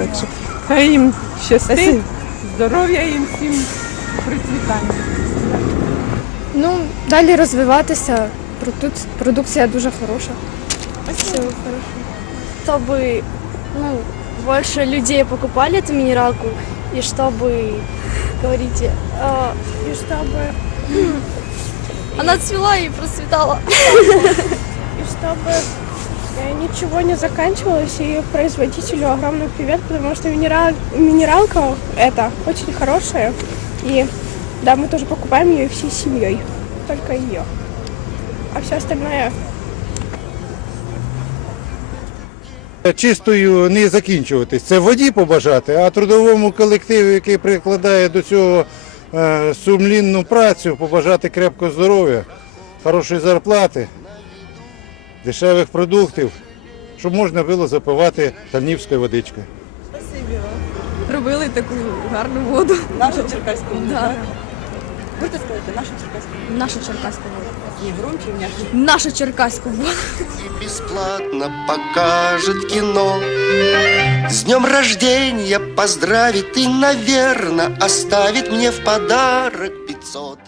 Так що хай їм щастить, здоров'я їм всім, процвітання. Ну, далі розвиватися. Продук- Продукція дуже хороша. Все хорошо. чтобы ну, больше людей покупали эту минералку, и чтобы, говорите, э, и чтобы она цвела и процветала. и чтобы э, ничего не заканчивалось, и производителю огромный привет, потому что минерал, минералка это очень хорошая, и да, мы тоже покупаем ее всей семьей, только ее. А все остальное Чистою не закінчуватись. Це воді побажати, а трудовому колективу, який прикладає до цього е, сумлінну працю, побажати крепкого здоров'я, хорошої зарплати, дешевих продуктів, щоб можна було запивати тальнівською водичкою. робили таку гарну воду. Нашу черкаську воду, Да. Можете сказати, нашу черкаську воду? Наша черкаська вода. Ні, громче, внятно. Наша черкаська вода. и бесплатно покажет кино. С днем рождения поздравит и, наверное, оставит мне в подарок 500